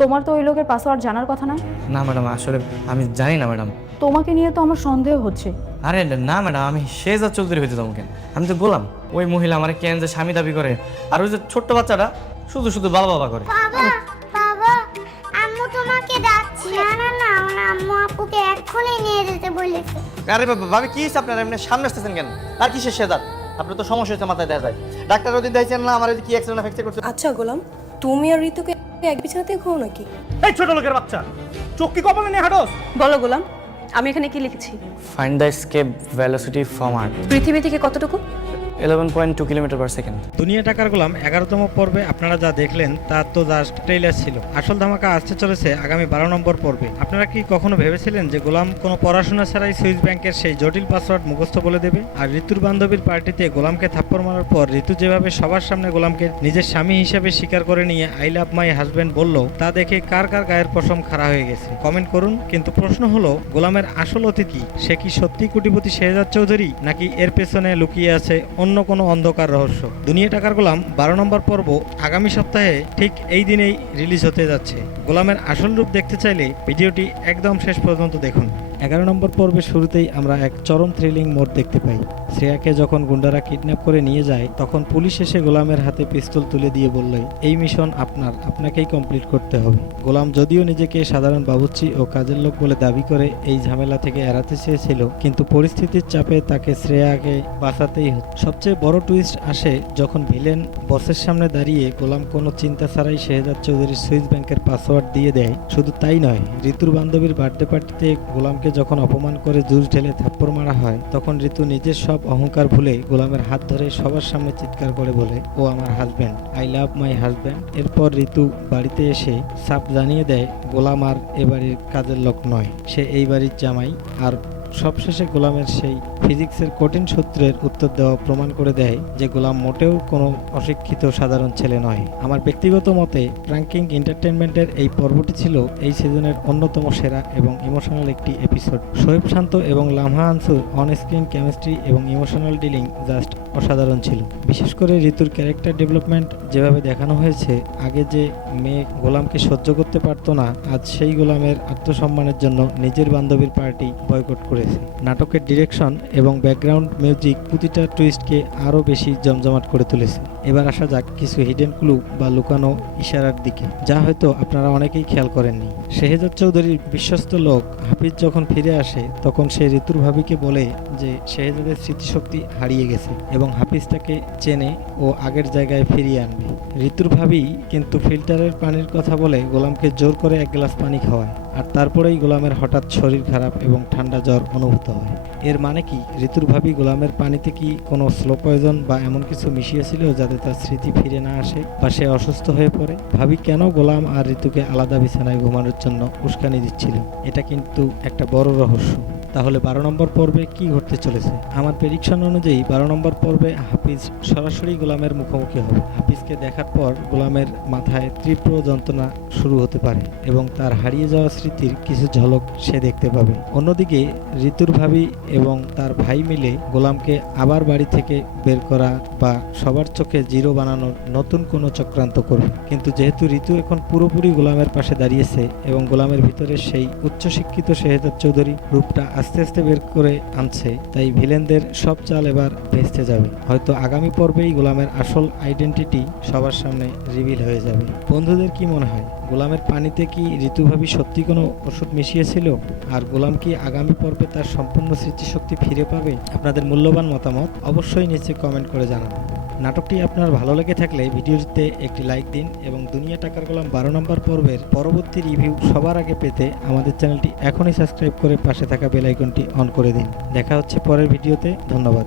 তোমার তো ওই লোকের পাসওয়ার্ড জানার কথা না? না ম্যাডাম, আসলে আমি জানি না ম্যাডাম। তোমাকে নিয়ে তো আমার সন্দেহ হচ্ছে। আরে না ম্যাডাম, আমি শেহজাদ চৌধুরী হইতে তোমাকে, আমি তো বললাম ওই মহিলা আমার কেন যে স্বামী দাবি করে, আর ওই যে ছোট্ট বাচ্চাটা শুধু শুধু বাবা বাবা করে। বাবা বাবা আম্মু তোমাকে ডাকছে। না না না আমার আম্মু আপুকে এক্ষুনি নিয়ে যেতে বলেছে। আরে ভাবি কি হয়েছে আপনার? এমনি সামনে আসতেছেন কেন? আর কিসের শেজাদ? আপনার তো সমস্যা হচ্ছে মাথায় দেখা যায়। ডাক্তার ওদিন দেখছেন না আমার কি অ্যাক্সিডেন্ট ফ্র্যাকচার করছে? আচ্ছা গোলাম, তুমি আর ঋতুকে এক বিছানাতে ঘুমো নাকি? এই ছোট লোকের বাচ্চা, চোখ কি কপালে নিয়ে হাঁটোস? বলো গোলাম, আমি এখানে কি লিখেছি? Find the escape velocity from earth পৃথিবী থেকে কতটুকু? 11.2 কিলোমিটার পার সেকেন্ড। দুনিয়া টাকার গোলাম 11তম পর্বে আপনারা যা দেখলেন তা তো জাস্ট ট্রেইলার ছিল। আসল ধামাকা আসতে চলেছে আগামী 12 নম্বর পর্বে। আপনারা কি কখনো ভেবেছিলেন যে গোলাম কোনো পড়াশোনা ছাড়াই সুইস ব্যাংকের সেই জটিল পাসওয়ার্ড মুখস্থ বলে দেবে? আর ঋতুর বান্ধবীর পার্টিতে গোলামকে থাপ্পড় মারার পর ঋতু যেভাবে সবার সামনে গোলামকে নিজের স্বামী হিসেবে স্বীকার করে নিয়ে আই লাভ মাই হাজব্যান্ড বলল, তা দেখে কার কার গায়ের পশম খাড়া হয়ে গেছে কমেন্ট করুন। কিন্তু প্রশ্ন হলো, গোলামের আসল অতীত কি? সে কি সত্যি কোটিপতি শেহজাদ চৌধুরী, নাকি এর পেছনে লুকিয়ে আছে অন্য কোনো অন্ধকার রহস্য? দুনিয়া টাকার গোলাম 12 নম্বর পর্ব আগামী সপ্তাহে ঠিক এই দিনেই রিলিজ হতে যাচ্ছে। গোলামের আসল রূপ দেখতে চাইলে ভিডিওটি একদম শেষ পর্যন্ত দেখুন। 11 নম্বর পর্বের শুরুতেই আমরা এক চরম থ্রিলিং মোড দেখতে পাই। শ্রেয়াকে যখন গুন্ডারা কিডন্যাপ করে নিয়ে যায়, তখন পুলিশ এসে গোলামের হাতে পিস্তল তুলে দিয়ে বলল, এই মিশন আপনাকেই কমপ্লিট করতে হবে। গোলাম যদিও নিজেকে সাধারণ বাবুর্চি ও কাজের লোক বলে দাবি করে এই ঝামেলা থেকে এড়াতে চেয়েছিল, কিন্তু পরিস্থিতির চাপে তাকে শ্রেয়াকে বাঁচাতেই হতো। সবচেয়ে বড় টুইস্ট আসে যখন ভিলেন বসের সামনে দাঁড়িয়ে গোলাম কোনো চিন্তা ছাড়াই শেহজাদ চৌধুরীর সুইস ব্যাংকের পাসওয়ার্ড দিয়ে দেয়। শুধু তাই নয়, ঋতুর বান্ধবীর বার্থডে পার্টিতে গোলামকে যখন অপমান করে জুস ঢেলে থাপ্পড় মারা হয়, তখন ঋতু নিজের সব অহংকার ভুলে গোলামের হাত ধরে সবার সামনে চিৎকার করে বলে, ও আমার husband, I love my husband. এরপর ঋতু বাড়িতে এসে সাফ জানিয়ে দেয় গোলাম আর এ বাড়ির কাজের লোক নয়, সে এই বাড়ির জামাই। আর সবশেষে গোলামের সেই ফিজিক্সের কঠিন সূত্রের উত্তর দেওয়া প্রমাণ করে দেয় যে গোলাম মোটেও কোনো অশিক্ষিত সাধারণ ছেলে নয়। আমার ব্যক্তিগত মতে প্র্যাঙ্কিং এন্টারটেনমেন্টের এই পর্বটি ছিল এই সিজনের অন্যতম সেরা এবং ইমোশনাল একটি এপিসোড। শোয়েব শান্ত এবং লামহা আনসুর অন স্ক্রিন কেমিস্ট্রি এবং ইমোশনাল ডিলিং জাস্ট অসাধারণ ছিল। বিশেষ করে ঋতুর ক্যারেক্টার ডেভেলপমেন্ট যেভাবে দেখানো হয়েছে, আগে যে মেয়ে গোলামকে সহ্য করতে পারতো না, আজ সেই গোলামের আত্মসম্মানের জন্য নিজের বান্ধবীর পার্টি বয়কট করেছে। নাটকের ডিরেকশন এবং ব্যাকগ্রাউন্ড মিউজিক প্রতিটা টুইস্টকে আরও বেশি জমজমাট করে তুলেছে। এবার আসা যাক কিছু হিডেন ক্লু বা লুকানো ইশারার দিকে, যা হয়তো আপনারা অনেকেই খেয়াল করেননি। শেহজাদ চৌধুরীর বিশ্বস্ত লোক হাফিজ যখন ফিরে আসে, তখন সে ঋতুর ভাবিকে বলে যে শেহজাদের স্মৃতিশক্তি হারিয়ে গেছে এবং হাফিজ তাকে চেনে ও আগের জায়গায় ফিরিয়ে আনবে। ঋতুর ভাবি কিন্তু ফিল্টারের পানির কথা বলে গোলামকে জোর করে এক গ্লাস পানি খাওয়ায়, আর তারপরেই গোলামের হঠাৎ শরীর খারাপ এবং ঠান্ডা জ্বর অনুভূত হয়। এর মানে কি ঋতুর ভাবি গোলামের পানিতে কি কোনো স্লো পয়জন বা এমন কিছু মিশিয়েছিল যাতে তার স্মৃতি ফিরে না আসে বা সে অসুস্থ হয়ে পড়ে? ভাবি কেন গোলাম আর ঋতুকে আলাদা বিছানায় ঘুমানোর জন্য উস্কানি দিচ্ছিল? এটা কিন্তু একটা বড় রহস্য। তাহলে 12 নম্বর পর্বে কি ঘটতে চলেছে? আমার প্রেডিকশন অনুযায়ী 12 নম্বর পর্বে হাফিজ সরাসরি গোলামের মুখোমুখি হবে। হাফিজকে দেখার পর গোলামের মাথায় তীব্র যন্ত্রণা শুরু হতে পারে এবং তার হারিয়ে যাওয়া স্মৃতির কিছু ঝলক সে দেখতে পাবে। অন্যদিকে ঋতুর ভাবি এবং তার ভাই মিলে গোলামকে আবার বাড়ি থেকে বের করা বা সবার চোখে জিরো বানানোর নতুন কোনো চক্রান্ত করবে। কিন্তু যেহেতু ঋতু এখন পুরোপুরি গোলামের পাশে দাঁড়িয়েছে এবং গোলামের ভিতরে সেই উচ্চশিক্ষিত শেহজাদ চৌধুরী রূপটা আস্তে আস্তে বের করে আনছে, তাই ভিলেনদের সব চাল এবার ভেস্তে যাবে। হয়তো আগামী পর্বেই গোলামের আসল আইডেন্টিটি সবার সামনে রিভিল হয়ে যাবে। বন্ধুদের কি মনে হয়, গোলামের পানিতে কি ঋতুভাবী সত্যি কোনো ওষুধ মিশিয়েছিল? আর গোলাম কি আগামী পর্বে তার সম্পূর্ণ স্মৃতিশক্তি ফিরে পাবে? আপনাদের মূল্যবান মতামত অবশ্যই নিচে কমেন্ট করে জানান। নাটকটি আপনার ভালো লেগে থাকলে ভিডিওটিতে একটি লাইক দিন এবং দুনিয়া টাকার গোলাম 12 নম্বর পর্বের পরবর্তী রিভিউ সবার আগে পেতে আমাদের চ্যানেলটি এখনই সাবস্ক্রাইব করে পাশে থাকা বেল আইকনটি অন করে দিন। দেখা হচ্ছে পরের ভিডিওতে। ধন্যবাদ।